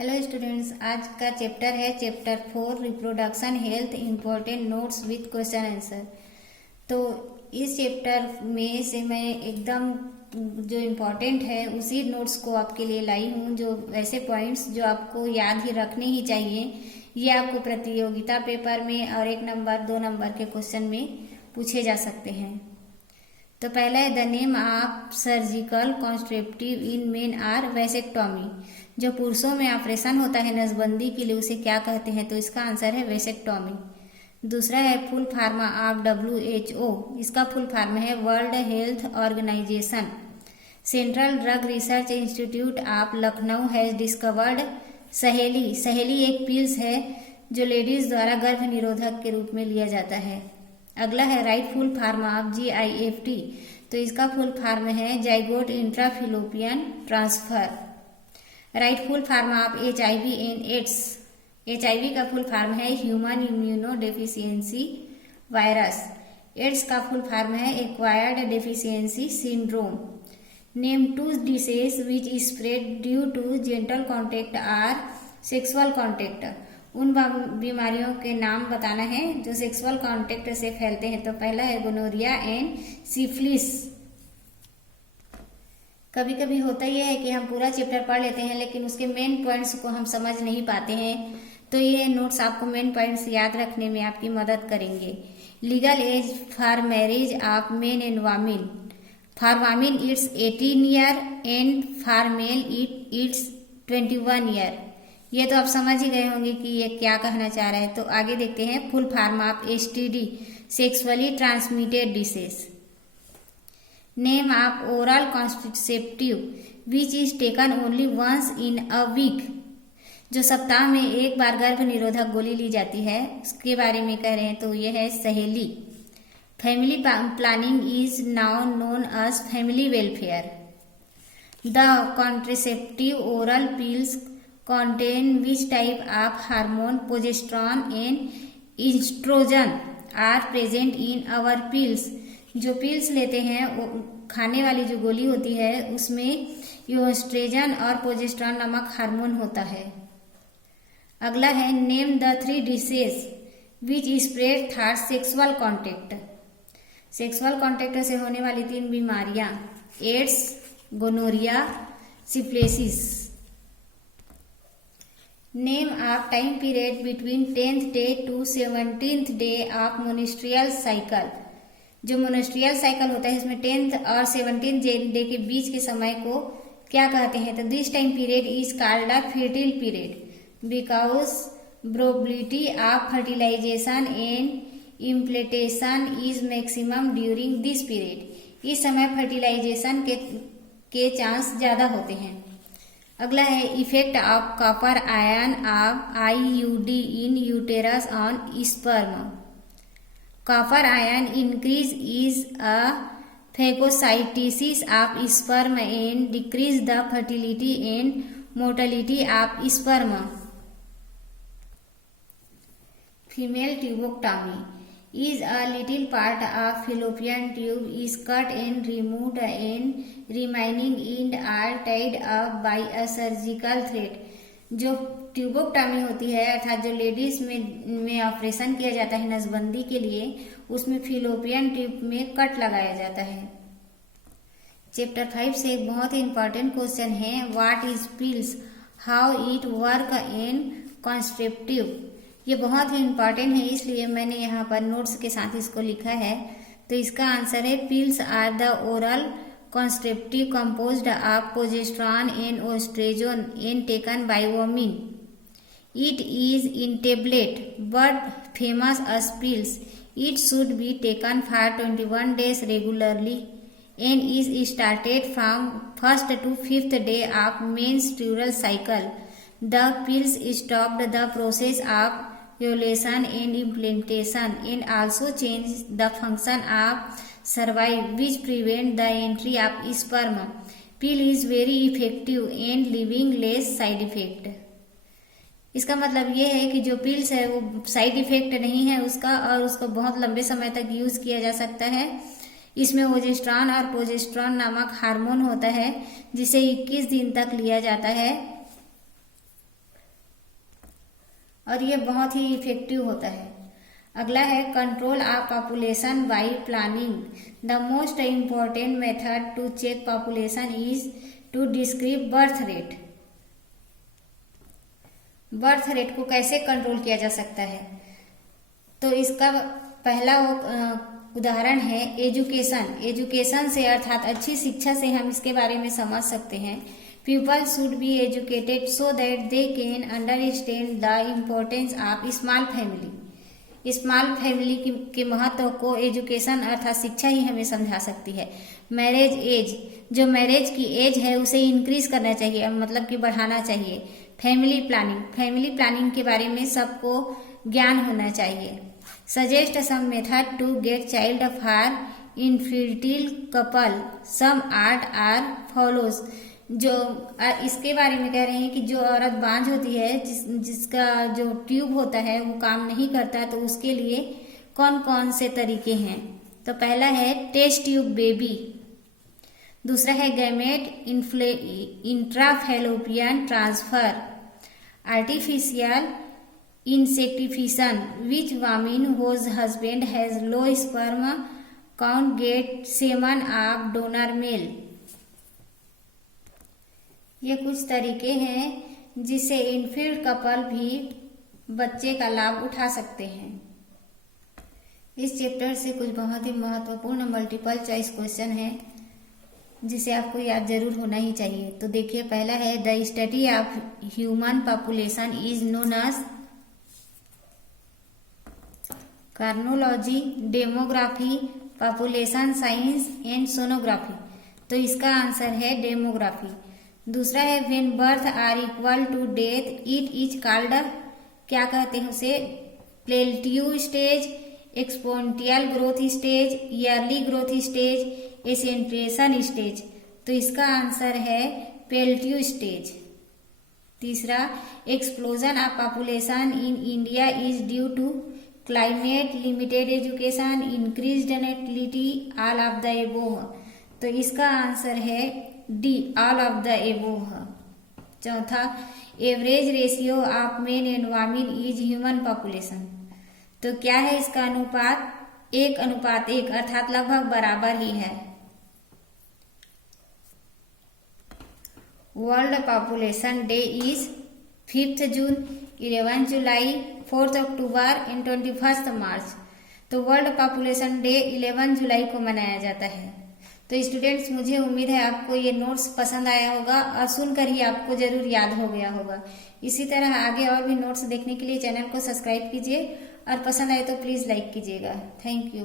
Hello students, आज का chapter है chapter 4 reproduction health important notes with question answer. तो इस चैप्टर में से मैं एकदम जो इम्पोर्टेंट है उसी नोट्स को आपके लिए लाई हूँ, जो ऐसे पॉइंट्स जो आपको याद ही रखने ही चाहिए। ये आपको प्रतियोगिता पेपर में और 1 नंबर 2 नंबर के क्वेश्चन में पूछे जा सकते हैं। तो पहला है the name of surgical contraceptive in men are vasectomy. जो पुरुषों में ऑपरेशन होता है नसबंदी के लिए उसे क्या कहते हैं? तो इसका आंसर है वैसेक्टोमी। दूसरा है फुल फॉर्म ऑफ WHO। इसका फुल फॉर्म है world health organization. Central drug research institute of Lucknow has discovered Saheli. Saheli एक पिल्स है जो लेडीज द्वारा गर्भ निरोधक के रूप में लिया जाता है। अगला है write full form of GIFT। तो इसका फुल फॉर्म है zygote intrafallopian transfer. Write full form of HIV and AIDS. HIV का फुल फॉर्म है human immuno deficiency virus. AIDS का फुल फॉर्म है acquired deficiency syndrome. Name 2 disease which spread due to genital contact or sexual contact. उन बीमारियों के नाम बताना है जो सेक्सुअल कॉन्टेक्ट से फैलते हैं। तो पहला है गोनोरिया एंड सिफिलिस। कभी कभी होता यह है कि हम पूरा चैप्टर पढ़ लेते हैं लेकिन उसके मेन पॉइंट्स को हम समझ नहीं पाते हैं। तो ये नोट्स आपको मेन पॉइंट्स याद रखने में आपकी मदद करेंगे। Legal age for marriage of men and women. For women it's 18 year and for male it's 21 year. ये तो आप समझ ही गए होंगे कि ये क्या कहना चाह रहा है। तो आगे देखते हैं full form of STD sexually transmitted disease. Name of oral contraceptive which is taken only once in a week. जो सप्ताह में एक बार गर्भ निरोधक गोली ली जाती है उसके बारे में कह रहे हैं। तो यह है Saheli. Family planning is now known as family welfare. The contraceptive oral pills contain which type of hormone progesterone and estrogen are present in our pills। जो पिल्स लेते हैं खाने वाली जो गोली होती है उसमें एस्ट्रोजन और प्रोजेस्टेरोन नामक हार्मोन होता है। अगला है name the 3 disease which spread through sexual contact. Sexual contact से होने वाली 3 बीमारियां AIDS, gonorrhoea, syphilis. Name of time period between 10th day to 17th day of menstrual cycle. जो मोनिस्ट्रियल साइकिल होता है इसमें 10th और 17th डे के बीच के समय को क्या कहते हैं? तो this time period is called a fertile period because probability of fertilization and implantation is maximum during this period. इस समय फर्टिलाइजेशन के चांस ज्यादा होते हैं। अगला है effect of copper ion of IUD in uterus on sperm. Copper ion increase is a phagocytosis of sperm and decrease the fertility and mortality of sperm. Female tubectomy is a little part of fallopian tube is cut and removed and remaining end are tied up by a surgical thread। जो ट्यूबोक्टॉमी होती है अर्थात जो ladies में operation किया जाता है नसबंदी के लिए उसमें फिलोपियन ट्यूब में कट लगाया जाता है। चैप्टर 5 से एक बहुत ही इंपॉर्टेंट क्वेश्चन है what is pills, how it work and contraceptive. ये बहुत ही इम्पॉर्टेंट है इसलिए मैंने यहाँ पर नोट्स के साथ इसको लिखा है। तो इसका आंसर है pills are the oral contraceptive composed of progesterone and oestrogen and taken by women. It is in tablet but famous as pills. It should be taken for 21 days regularly and is started from 1st to 5th day of menstrual cycle. The pills stopped the process of ovulation and implantation and also change the function of cervix which prevent the entry of sperm. Pill is very effective and leaving less side effect। इसका मतलब ये है कि जो pills है वो side effect नहीं है उसका और उसको बहुत लंबे समय तक यूज किया जा सकता है। इसमें ओजेस्ट्रॉन और प्रोजेस्टेरोन नामक हार्मोन होता है जिसे 21 दिन तक लिया जाता है और ये बहुत ही इफेक्टिव होता है। अगला है control of population by planning. The most important method to check population is to describe birth rate. Birth rate को कैसे कंट्रोल किया जा सकता है? तो इसका पहला उदाहरण है एजुकेशन। एजुकेशन से अर्थात अच्छी शिक्षा से हम इसके बारे में समझ सकते हैं। People should be educated so that they can understand the importance of small family. Small family के महत्व को एजुकेशन अर्थात शिक्षा ही हमें समझा सकती है। मैरिज एज, जो मैरिज की एज है उसे इंक्रीज करना चाहिए, मतलब कि बढ़ाना चाहिए। फैमिली प्लानिंग, फैमिली प्लानिंग के बारे में सबको ज्ञान होना चाहिए। Suggest some method to get child for infertile couple, some ART are follows. जो इसके बारे में कह रहे हैं कि जो औरत बांझ होती है, जिसका जो ट्यूब होता है वो काम नहीं करता, तो उसके लिए कौन कौन से तरीके हैं? तो पहला है टेस्ट ट्यूब बेबी, दूसरा है gamete intrafallopian transfer, artificial insemination which women whose husband has low sperm count get semen of donor male. ये कुछ तरीके हैं जिससे इनफिल्ड कपल भी बच्चे का लाभ उठा सकते हैं। इस चैप्टर से कुछ बहुत ही महत्वपूर्ण मल्टीपल चॉइस क्वेश्चन है जिसे आपको याद जरूर होना ही चाहिए। तो देखिए, पहला है the study of human population is known as chronology, demography, population science and sonography. तो इसका आंसर है डेमोग्राफी। दूसरा है when birth are equal to death it is called, क्या कहते हैं उसे? Plateau stage, exponential growth stage, early growth stage, acceleration stage. तो इसका आंसर है प्लेट्यू स्टेज। तीसरा, explosion of population in India is due to climate, limited education, increased natality, all of the above. तो इसका आंसर है D, all of the above. चौथा, average ratio of men and women is human population. तो क्या है इसका अनुपात? 1:1, अर्थात लगभग बराबर ही है। World population day is 5 June, 11 July, 4 October and 21 मार्च। तो वर्ल्ड पॉपुलेशन डे 11 जुलाई को मनाया जाता है। तो स्टूडेंट्स, मुझे उम्मीद है आपको ये नोट्स पसंद आया होगा और सुनकर ही आपको जरूर याद हो गया होगा। इसी तरह आगे और भी नोट्स देखने के लिए चैनल को सब्सक्राइब कीजिए और पसंद आए तो प्लीज लाइक कीजिएगा। Thank you.